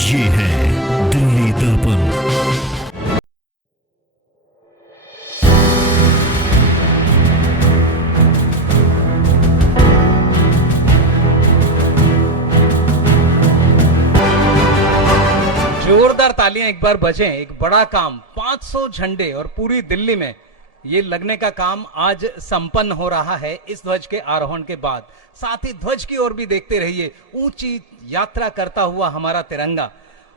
ये है दिल्ली दर्पण। जोरदार तालियां एक बार बजें। एक बड़ा काम 500 झंडे और पूरी दिल्ली में ये लगने का काम आज संपन्न हो रहा है इस ध्वज के आरोहण के बाद। साथ ही ध्वज की ओर भी देखते रहिए, ऊंची यात्रा करता हुआ हमारा तिरंगा।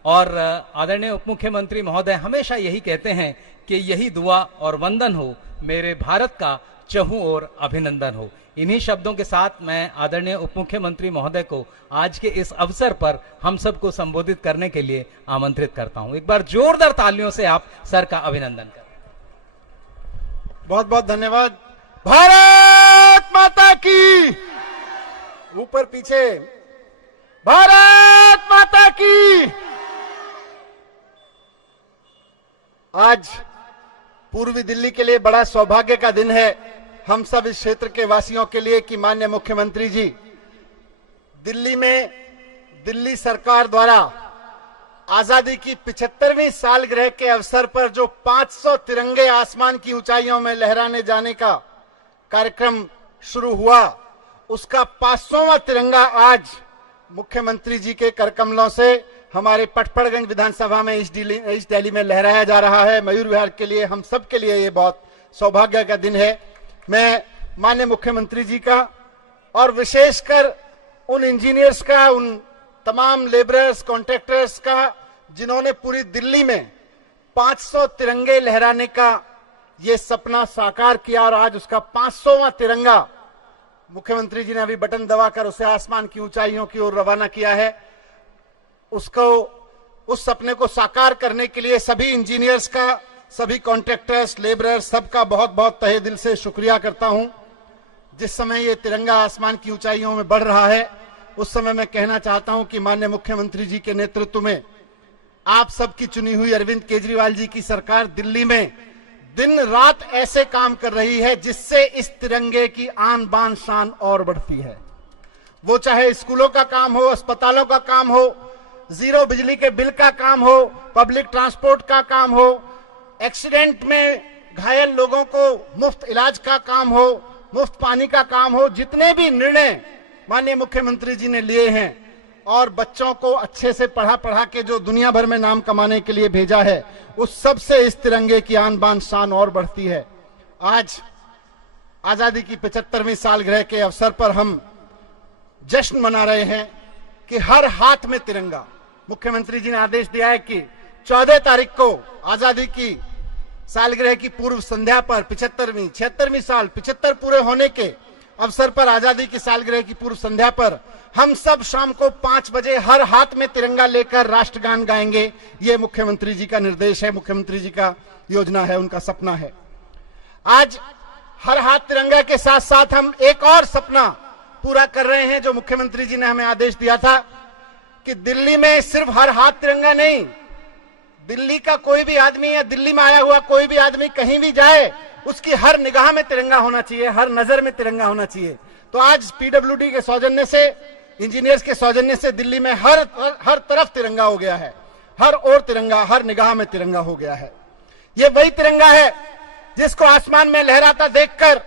और आदरणीय उप मुख्यमंत्री महोदय हमेशा यही कहते हैं कि यही दुआ और वंदन हो, मेरे भारत का चहुं ओर अभिनंदन हो। इन्हीं शब्दों के साथ मैं आदरणीय उप मुख्यमंत्री महोदय को आज के इस अवसर पर हम सबको संबोधित करने के लिए आमंत्रित करता हूं। एक बार जोरदार तालियों से आप सर का अभिनंदन करें। बहुत बहुत धन्यवाद। भारत माता की, ऊपर पीछे, भारत माता की। आज पूर्वी दिल्ली के लिए बड़ा सौभाग्य का दिन है हम सब इस क्षेत्र के वासियों के लिए कि माननीय मुख्यमंत्री जी दिल्ली में दिल्ली सरकार द्वारा आजादी की 75वीं सालगिरह के अवसर पर जो 500 तिरंगे आसमान की ऊंचाइयों में लहराने जाने का कार्यक्रम शुरू हुआ, उसका 500वां तिरंगा आज मुख्यमंत्री जी के करकमलों से हमारे पटपड़गंज विधानसभा में इस दिल्ली में लहराया जा रहा है। मयूर विहार के लिए, हम सब के लिए ये बहुत सौभाग्य का दिन है। मैं माननीय मुख्यमंत्री जी का और विशेषकर उन इंजीनियर्स का, उन तमाम लेबरर्स, कॉन्ट्रैक्टर्स का जिन्होंने पूरी दिल्ली में 500 तिरंगे लहराने का ये सपना साकार किया और आज उसका 500वां तिरंगा मुख्यमंत्री जी ने अभी बटन दबाकर उसे आसमान की ऊंचाइयों की ओर रवाना किया है। उसको, उस सपने को साकार करने के लिए सभी इंजीनियर्स का, सभी कॉन्ट्रैक्टर्स, लेबरर्स, सबका बहुत बहुत तहे दिल से शुक्रिया करता हूं। जिस समय ये तिरंगा आसमान की ऊंचाइयों में बढ़ रहा है उस समय मैं कहना चाहता हूं कि माननीय मुख्यमंत्री जी के नेतृत्व में आप सबकी चुनी हुई अरविंद केजरीवाल जी की सरकार दिल्ली में दिन रात ऐसे काम कर रही है जिससे इस तिरंगे की आन बान शान और बढ़ती है। वो चाहे स्कूलों का काम हो, अस्पतालों का काम हो, जीरो बिजली के बिल का काम हो, पब्लिक ट्रांसपोर्ट का काम हो, एक्सीडेंट में घायल लोगों को मुफ्त इलाज का काम हो, मुफ्त पानी का काम हो, जितने भी निर्णय माननीय मुख्यमंत्री जी ने लिए हैं और बच्चों को अच्छे से पढ़ा के जो दुनिया भर में नाम कमाने के लिए भेजा है, उस सब से इस तिरंगे की आन बान शान और बढ़ती है। आज आजादी की 75वीं सालगिरह के अवसर पर हम जश्न मना रहे हैं कि हर हाथ में तिरंगा। मुख्यमंत्री जी ने आदेश दिया है कि 14 तारीख को आजादी की सालगिरह की पूर्व संध्या पर 76वीं साल 75 पूरे होने के अवसर पर, आजादी की सालगिरह की पूर्व संध्या पर हम सब शाम को 5 बजे हर हाथ में तिरंगा लेकर राष्ट्रगान गाएंगे। ये मुख्यमंत्री जी का निर्देश है, मुख्यमंत्री जी का योजना है, उनका सपना है। आज हर हाथ तिरंगा के साथ साथ हम एक और सपना पूरा कर रहे हैं जो मुख्यमंत्री जी ने हमें आदेश दिया था कि दिल्ली में सिर्फ हर हाथ तिरंगा नहीं, दिल्ली का कोई भी आदमी या दिल्ली में आया हुआ कोई भी आदमी कहीं भी जाए उसकी हर निगाह में तिरंगा होना चाहिए, हर नजर में तिरंगा होना चाहिए। तो आज पीडब्ल्यूडी के सौजन्य से, इंजीनियर्स के सौजन्य से दिल्ली में हर तरफ तिरंगा हो गया है, हर ओर तिरंगा, हर निगाह में तिरंगा हो गया है। ये वही तिरंगा है जिसको आसमान में लहराता देखकर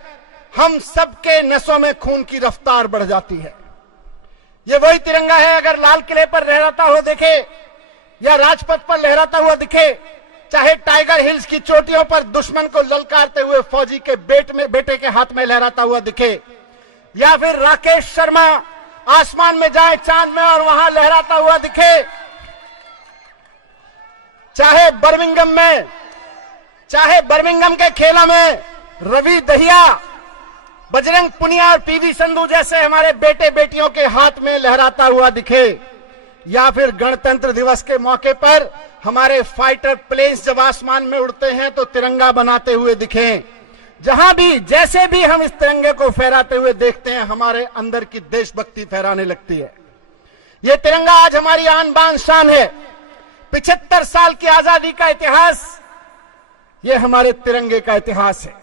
हम सबके नसों में खून की रफ्तार बढ़ जाती है। ये वही तिरंगा है, अगर लाल किले पर लहराता हुआ दिखे या राजपथ पर लहराता हुआ दिखे, चाहे टाइगर हिल्स की चोटियों पर दुश्मन को ललकारते हुए फौजी के बेटे के हाथ में लहराता हुआ दिखे, या फिर राकेश शर्मा आसमान में जाए चांद में और वहां लहराता हुआ दिखे, चाहे बर्मिंघम के खेलों में रवि दहिया, बजरंग पुनिया और पीवी संधू जैसे हमारे बेटे बेटियों के हाथ में लहराता हुआ दिखे, या फिर गणतंत्र दिवस के मौके पर हमारे फाइटर प्लेन्स जब आसमान में उड़ते हैं तो तिरंगा बनाते हुए दिखें। जहां भी, जैसे भी हम इस तिरंगे को फहराते हुए देखते हैं, हमारे अंदर की देशभक्ति फहराने लगती है। ये तिरंगा आज हमारी आन बान शान है। 75 साल की आजादी का इतिहास, ये हमारे तिरंगे का इतिहास है।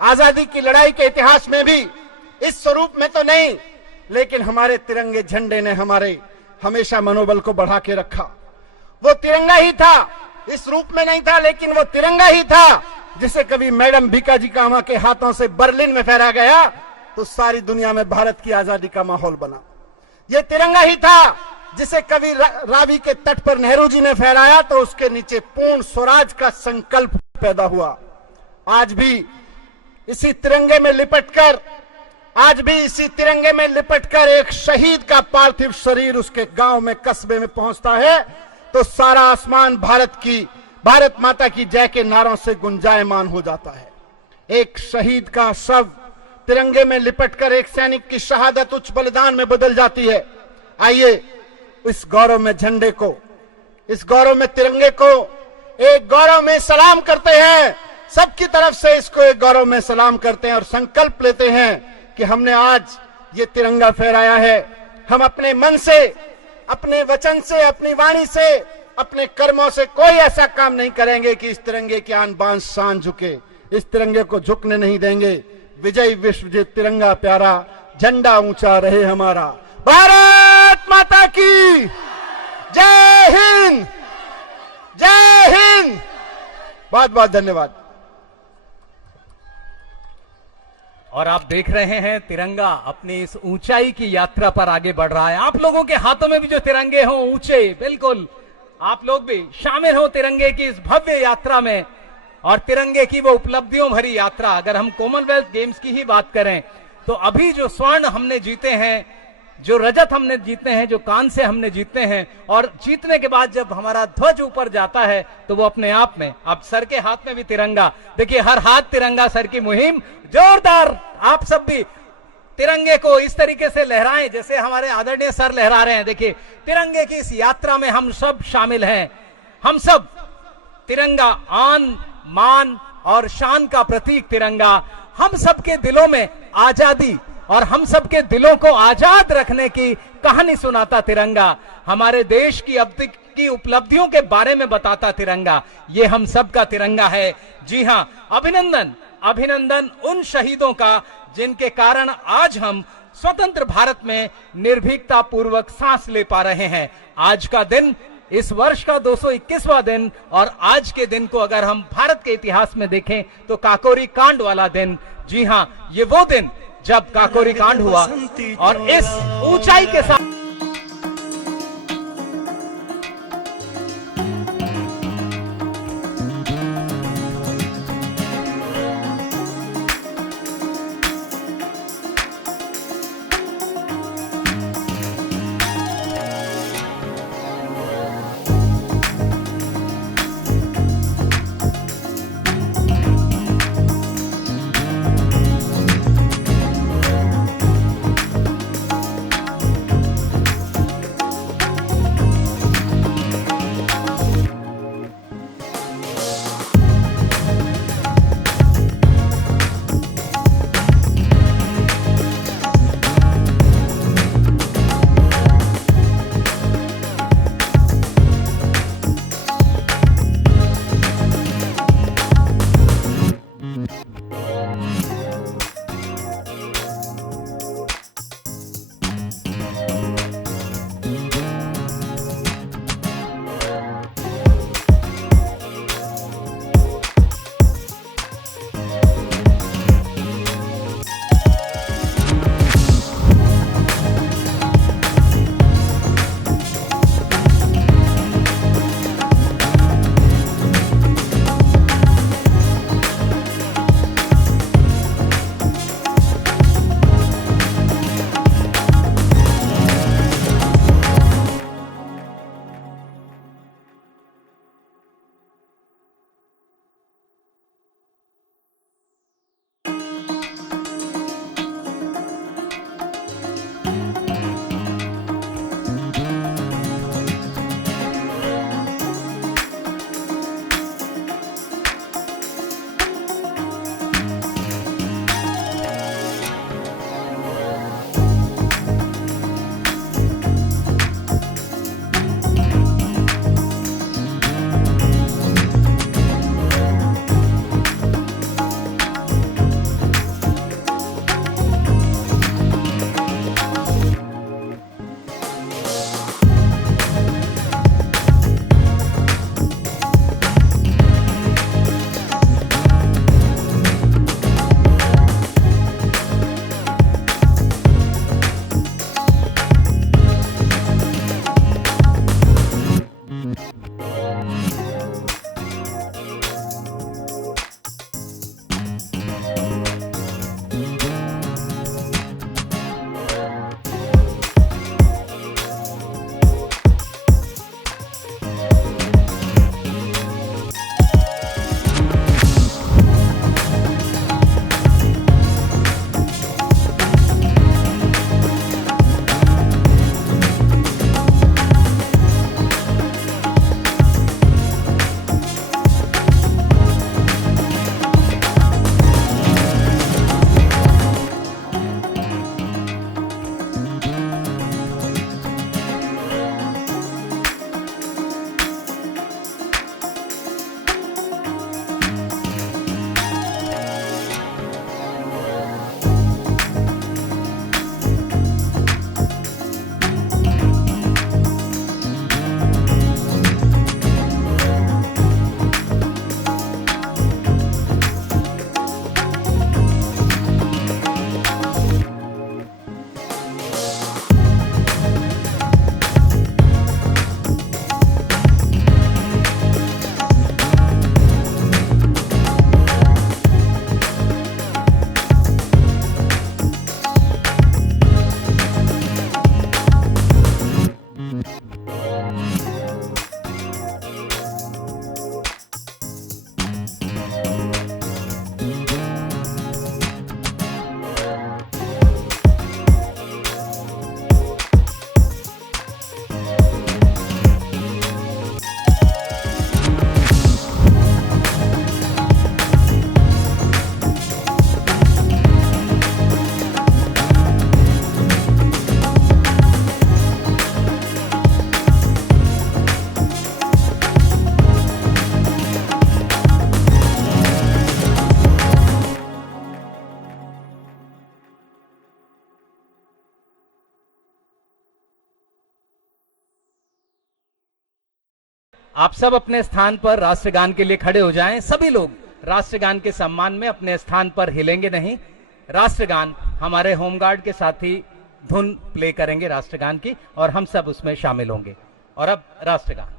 आजादी की लड़ाई के इतिहास में भी इस स्वरूप में तो नहीं, लेकिन हमारे तिरंगे झंडे ने हमारे हमेशा मनोबल को बढ़ा के रखा। वो तिरंगा ही था, इस रूप में नहीं था, लेकिन वो तिरंगा ही था जिसे कभी मैडम भीकाजी कामा के हाथों से बर्लिन में फहराया गया तो सारी दुनिया में भारत की आजादी का माहौल बना। ये तिरंगा ही था जिसे कभी रावी के तट पर नेहरू जी ने फहराया तो उसके नीचे पूर्ण स्वराज का संकल्प पैदा हुआ। आज भी इसी तिरंगे में लिपटकर एक शहीद का पार्थिव शरीर उसके गांव में, कस्बे में पहुंचता है तो सारा आसमान भारत माता की जय के नारों से गुंजायमान हो जाता है। एक शहीद का शव तिरंगे में लिपटकर एक सैनिक की शहादत उच्च बलिदान में बदल जाती है। आइए इस गौरव में झंडे को, इस गौरव में तिरंगे को एक गौरव में सलाम करते हैं। सबकी तरफ से इसको एक गौरव में सलाम करते हैं और संकल्प लेते हैं कि हमने आज ये तिरंगा फहराया है। हम अपने मन से, अपने वचन से, अपनी वाणी से, अपने कर्मों से कोई ऐसा काम नहीं करेंगे कि इस तिरंगे की आन बान शान झुके। इस तिरंगे को झुकने नहीं देंगे। विजय विश्वजित तिरंगा प्यारा, झंडा ऊंचा रहे हमारा। भारत माता की जय हिंद, जय हिंद। बहुत बहुत धन्यवाद। और आप देख रहे हैं तिरंगा अपनी इस ऊंचाई की यात्रा पर आगे बढ़ रहा है। आप लोगों के हाथों में भी जो तिरंगे हों ऊंचे, बिल्कुल आप लोग भी शामिल हो तिरंगे की इस भव्य यात्रा में और तिरंगे की वो उपलब्धियों भरी यात्रा। अगर हम कॉमनवेल्थ गेम्स की ही बात करें तो अभी जो स्वर्ण हमने जीते हैं, जो रजत हमने जीते हैं, जो कांस्य हमने जीते हैं, और जीतने के बाद जब हमारा ध्वज ऊपर जाता है तो वो अपने आप में, अब सर के हाथ में भी तिरंगा, देखिए हर हाथ तिरंगा सर की मुहिम जोरदार। आप सब भी तिरंगे को इस तरीके से लहराएं जैसे हमारे आदरणीय सर लहरा रहे हैं। देखिए तिरंगे की इस यात्रा में हम सब शामिल हैं। हम सब तिरंगा आन मान और शान का प्रतीक तिरंगा, हम सबके दिलों में आजादी और हम सबके दिलों को आजाद रखने की कहानी सुनाता तिरंगा, हमारे देश की अब तक की उपलब्धियों के बारे में बताता तिरंगा। ये हम सबका तिरंगा है। जी हां, अभिनंदन अभिनंदन उन शहीदों का जिनके कारण आज हम स्वतंत्र भारत में निर्भीकता पूर्वक सांस ले पा रहे हैं। आज का दिन, इस वर्ष का 221वां दिन, और आज के दिन को अगर हम भारत के इतिहास में देखें तो काकोरी कांड वाला दिन। जी हां, ये वो दिन जब काकोरी कांड हुआ और इस ऊंचाई के साथ आप सब अपने स्थान पर राष्ट्रगान के लिए खड़े हो जाएं। सभी लोग राष्ट्रगान के सम्मान में अपने स्थान पर हिलेंगे नहीं। राष्ट्रगान हमारे होमगार्ड के साथी धुन प्ले करेंगे राष्ट्रगान की और हम सब उसमें शामिल होंगे। और अब राष्ट्रगान।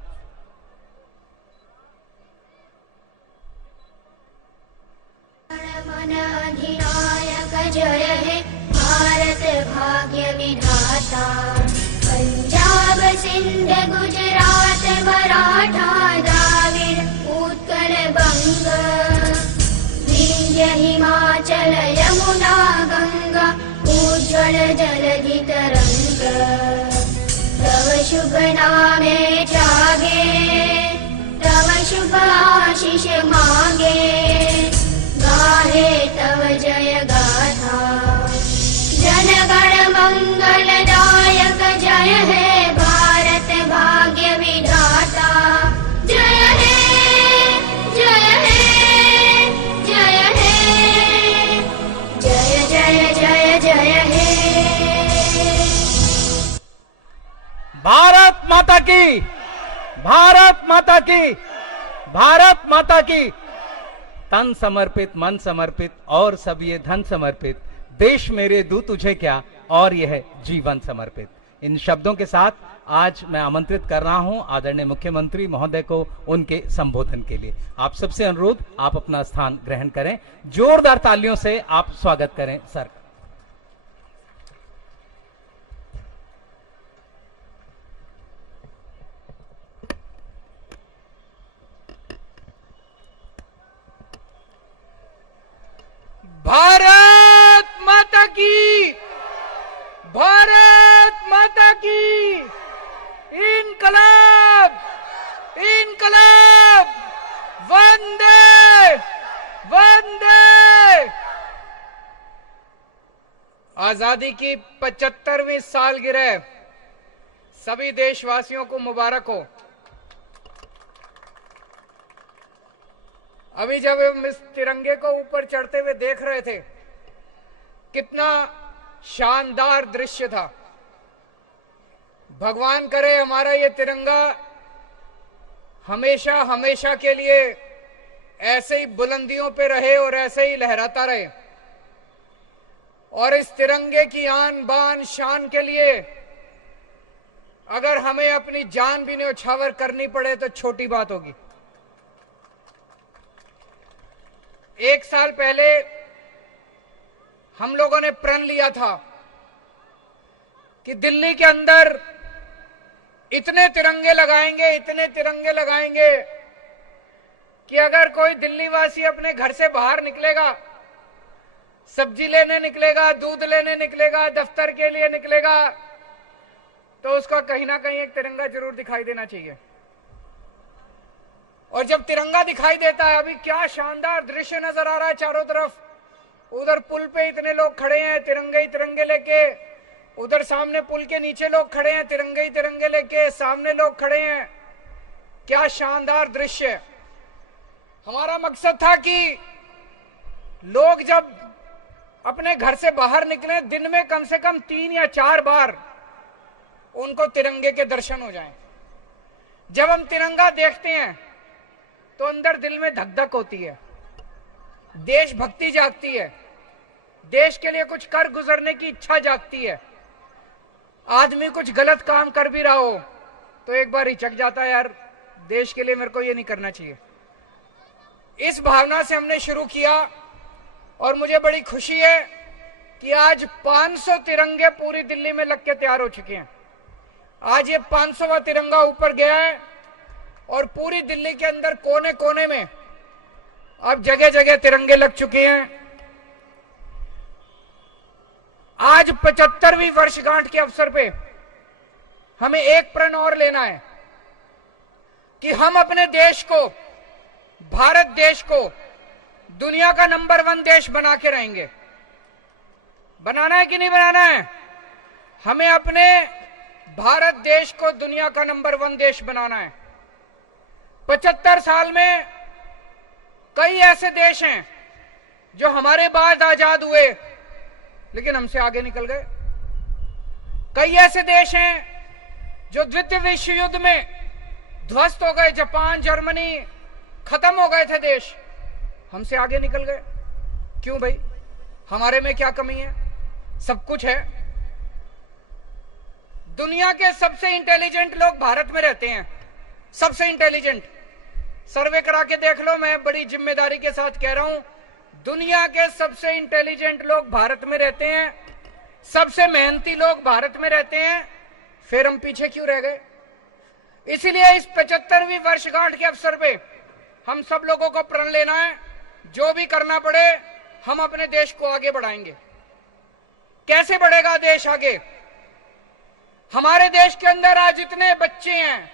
अधिनायक जय हे भारत भाग्य विधाता, पंजाब सिंध गुजरात मराठा द्राविड़ उत्कल बंग, विंध्य हिमाचल यमुना गंगा उज्ज्वल जलधि तरंग, तव शुभ नामे जागे तव शुभ आशीष मांगे, गाहे तव जय गाथा, जनगण मंगलदायक जय हे भारत भाग्य विधाता, जय हे जय हे जय हे जय जय जय जय हे। भारत माता की, भारत माता की, भारत माता की। तन समर्पित, मन समर्पित और सब ये धन समर्पित, देश मेरे दूं तुझे क्या और यह जीवन समर्पित। इन शब्दों के साथ आज मैं आमंत्रित कर रहा हूं आदरणीय मुख्यमंत्री महोदय को उनके संबोधन के लिए। आप सबसे अनुरोध, आप अपना स्थान ग्रहण करें। जोरदार तालियों से आप स्वागत करें सर। भारत माता की, भारत माता की, इनकलाब इनकलाब, वंदे वंदे। आजादी की 75वीं सालगिरह सभी देशवासियों को मुबारक हो। अभी जब हम इस तिरंगे को ऊपर चढ़ते हुए देख रहे थे, कितना शानदार दृश्य था। भगवान करे हमारा ये तिरंगा हमेशा हमेशा के लिए ऐसे ही बुलंदियों पे रहे और ऐसे ही लहराता रहे। और इस तिरंगे की आन बान शान के लिए अगर हमें अपनी जान भी न्यौछावर करनी पड़े तो छोटी बात होगी। 1 साल पहले हम लोगों ने प्रण लिया था कि दिल्ली के अंदर इतने तिरंगे लगाएंगे, इतने तिरंगे लगाएंगे कि अगर कोई दिल्ली वासी अपने घर से बाहर निकलेगा, सब्जी लेने निकलेगा, दूध लेने निकलेगा, दफ्तर के लिए निकलेगा, तो उसको कहीं ना कहीं एक तिरंगा जरूर दिखाई देना चाहिए। और जब तिरंगा दिखाई देता है, अभी क्या शानदार दृश्य नजर आ रहा है चारों तरफ। उधर पुल पे इतने लोग खड़े हैं तिरंगे ही तिरंगे लेके, उधर सामने पुल के नीचे लोग खड़े हैं तिरंगे ही तिरंगे लेके, सामने लोग खड़े हैं। क्या शानदार दृश्य। हमारा मकसद था कि लोग जब अपने घर से बाहर निकले, दिन में कम से कम 3 या 4 बार उनको तिरंगे के दर्शन हो जाएं। जब हम तिरंगा देखते हैं तो अंदर दिल में धक धक होती है, देशभक्ति जागती है, देश के लिए कुछ कर गुजरने की इच्छा जागती है। आदमी कुछ गलत काम कर भी रहा हो तो एक बार हिचक जाता है, यार देश के लिए मेरे को ये नहीं करना चाहिए। इस भावना से हमने शुरू किया और मुझे बड़ी खुशी है कि आज 500 तिरंगे पूरी दिल्ली में लग के तैयार हो चुके हैं। आज ये 500वां तिरंगा ऊपर गया है और पूरी दिल्ली के अंदर कोने कोने में अब जगह जगह तिरंगे लग चुके हैं। आज 75वीं वर्षगांठ के अवसर पे हमें एक प्रण और लेना है कि हम अपने देश को, भारत देश को दुनिया का नंबर 1 देश बना के रहेंगे। बनाना है कि नहीं बनाना है? हमें अपने भारत देश को दुनिया का नंबर 1 देश बनाना है। 75 साल में कई ऐसे देश हैं जो हमारे बाद आजाद हुए लेकिन हमसे आगे निकल गए। कई ऐसे देश हैं जो द्वितीय विश्व युद्ध में ध्वस्त हो गए, जापान, जर्मनी खत्म हो गए थे देश, हमसे आगे निकल गए। क्यों भाई? हमारे में क्या कमी है? सब कुछ है। दुनिया के सबसे इंटेलिजेंट लोग भारत में रहते हैं, सबसे इंटेलिजेंट। सर्वे करा के देख लो, मैं बड़ी जिम्मेदारी के साथ कह रहा हूं, दुनिया के सबसे इंटेलिजेंट लोग भारत में रहते हैं, सबसे मेहनती लोग भारत में रहते हैं। फिर हम पीछे क्यों रह गए? इसीलिए इस 75वीं वर्षगांठ के अवसर पे हम सब लोगों को प्रण लेना है, जो भी करना पड़े हम अपने देश को आगे बढ़ाएंगे। कैसे बढ़ेगा देश आगे? हमारे देश के अंदर आज इतने बच्चे हैं,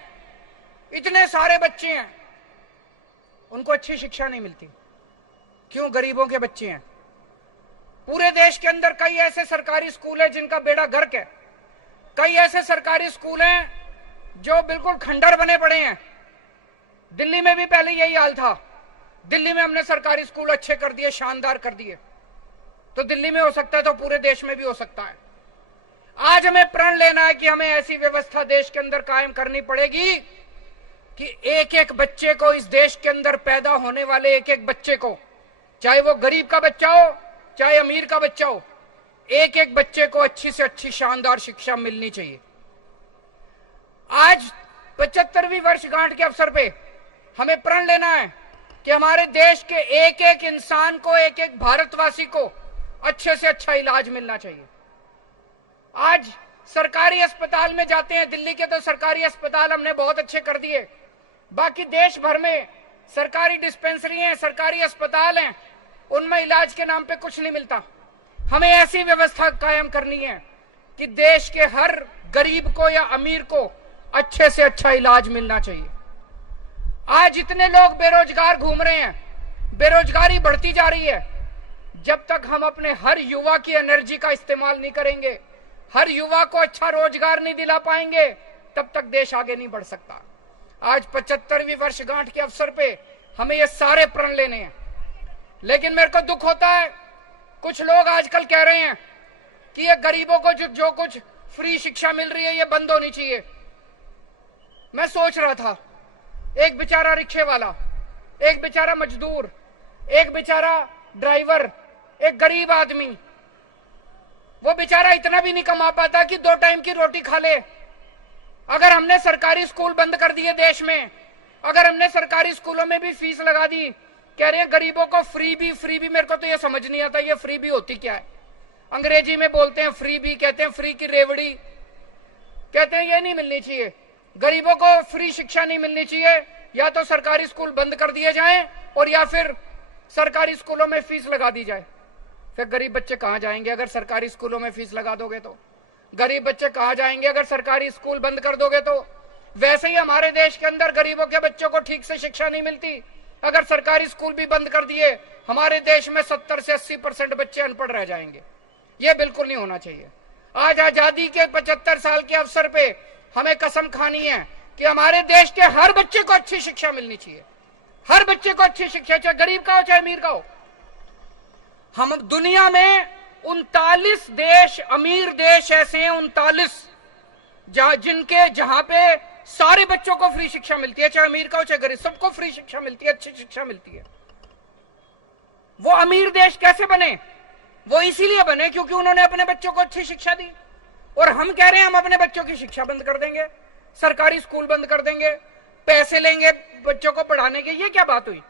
इतने सारे बच्चे हैं, उनको अच्छी शिक्षा नहीं मिलती। क्यों? गरीबों के बच्चे हैं। पूरे देश के अंदर कई ऐसे सरकारी स्कूल हैं जिनका बेड़ा गर्क है, कई ऐसे सरकारी स्कूल हैं जो बिल्कुल खंडर बने पड़े हैं। दिल्ली में भी पहले यही हाल था। दिल्ली में हमने सरकारी स्कूल अच्छे कर दिए, शानदार कर दिए। तो दिल्ली में हो सकता है तो पूरे देश में भी हो सकता है। आज हमें प्रण लेना है कि हमें ऐसी व्यवस्था देश के अंदर कायम करनी पड़ेगी कि एक एक बच्चे को, इस देश के अंदर पैदा होने वाले एक एक बच्चे को, चाहे वो गरीब का बच्चा हो चाहे अमीर का बच्चा हो, एक एक बच्चे को अच्छी से अच्छी शानदार शिक्षा मिलनी चाहिए। आज 75वीं वर्षगांठ के अवसर पे हमें प्रण लेना है कि हमारे देश के एक एक इंसान को, एक एक भारतवासी को अच्छे से अच्छा इलाज मिलना चाहिए। आज सरकारी अस्पताल में जाते हैं, दिल्ली के तो सरकारी अस्पताल हमने बहुत अच्छे कर दिए, बाकी देश भर में सरकारी डिस्पेंसरी हैं, सरकारी अस्पताल हैं, उनमें इलाज के नाम पे कुछ नहीं मिलता। हमें ऐसी व्यवस्था कायम करनी है कि देश के हर गरीब को या अमीर को अच्छे से अच्छा इलाज मिलना चाहिए। आज इतने लोग बेरोजगार घूम रहे हैं, बेरोजगारी बढ़ती जा रही है। जब तक हम अपने हर युवा की एनर्जी का इस्तेमाल नहीं करेंगे, हर युवा को अच्छा रोजगार नहीं दिला पाएंगे, तब तक देश आगे नहीं बढ़ सकता। आज 75वीं वर्षगांठ के अवसर पे हमें ये सारे प्रण लेने हैं। लेकिन मेरे को दुख होता है, कुछ लोग आजकल कह रहे हैं कि ये गरीबों को जो कुछ फ्री शिक्षा मिल रही है ये बंद होनी चाहिए। मैं सोच रहा था, एक बेचारा रिक्शे वाला, एक बेचारा मजदूर, एक बेचारा ड्राइवर, एक गरीब आदमी, वो बेचारा इतना भी नहीं कमा पाता कि 2 टाइम की रोटी खा ले। अगर हमने सरकारी स्कूल बंद कर दिए देश में, अगर हमने सरकारी स्कूलों में भी फीस लगा दी, कह रहे हैं गरीबों को फ्री भी, मेरे को तो ये समझ नहीं आता ये फ्री भी होती क्या है। अंग्रेजी में बोलते हैं फ्री भी, कहते हैं फ्री की रेवड़ी, कहते हैं ये नहीं मिलनी चाहिए। गरीबों को फ्री शिक्षा नहीं मिलनी चाहिए, या तो सरकारी स्कूल बंद कर दिए जाएं और या फिर सरकारी स्कूलों में फीस लगा दी जाए। फिर गरीब बच्चे कहां जाएंगे अगर सरकारी स्कूलों में फीस लगा दोगे तो? गरीब बच्चे कहां जाएंगे अगर सरकारी स्कूल बंद कर दोगे तो? वैसे ही हमारे देश के अंदर गरीबों के बच्चों को ठीक से शिक्षा नहीं मिलती। अगर सरकारी स्कूल भी बंद कर दिए, हमारे देश में 70 से 80% बच्चे अनपढ़ रह जाएंगे। ये बिल्कुल नहीं होना चाहिए। आज आजादी के 75 साल के अवसर पे हमें कसम खानी है कि हमारे देश के हर बच्चे को अच्छी शिक्षा मिलनी चाहिए, हर बच्चे को अच्छी शिक्षा, चाहे गरीब का हो चाहे अमीर का हो। हम दुनिया में 39 देश, अमीर देश ऐसे हैं 39, जहां पे सारे बच्चों को फ्री शिक्षा मिलती है, चाहे अमीर का हो चाहे गरीब, सबको फ्री शिक्षा मिलती है, अच्छी शिक्षा मिलती है। वो अमीर देश कैसे बने? वो इसीलिए बने क्योंकि उन्होंने अपने बच्चों को अच्छी शिक्षा दी। और हम कह रहे हैं हम अपने बच्चों की शिक्षा बंद कर देंगे, सरकारी स्कूल बंद कर देंगे, पैसे लेंगे बच्चों को पढ़ाने के। ये क्या बात हुई?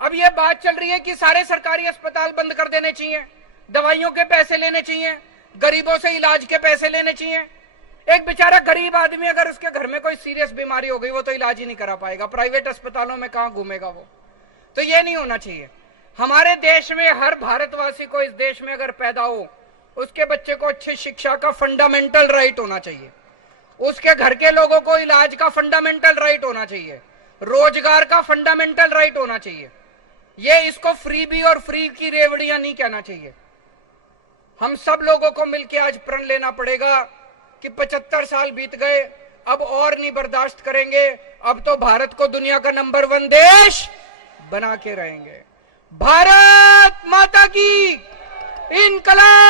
अब ये बात चल रही है कि सारे सरकारी अस्पताल बंद कर देने चाहिए, दवाइयों के पैसे लेने चाहिए, गरीबों से इलाज के पैसे लेने चाहिए। एक बेचारा गरीब आदमी अगर उसके घर में कोई सीरियस बीमारी हो गई, वो तो इलाज ही नहीं करा पाएगा, प्राइवेट अस्पतालों में कहां घूमेगा वो? तो ये नहीं होना चाहिए। हमारे देश में हर भारतवासी को इस देश में अगर पैदा हो, उसके बच्चे को अच्छी शिक्षा का फंडामेंटल राइट होना चाहिए, उसके घर के लोगों को इलाज का फंडामेंटल राइट होना चाहिए, रोजगार का फंडामेंटल राइट होना चाहिए। ये इसको फ्री भी और फ्री की रेवड़ियां नहीं कहना चाहिए। हम सब लोगों को मिलकर आज प्रण लेना पड़ेगा कि 75 साल बीत गए, अब और नहीं बर्दाश्त करेंगे, अब तो भारत को दुनिया का नंबर 1 देश बना के रहेंगे। भारत माता की इनकलाब।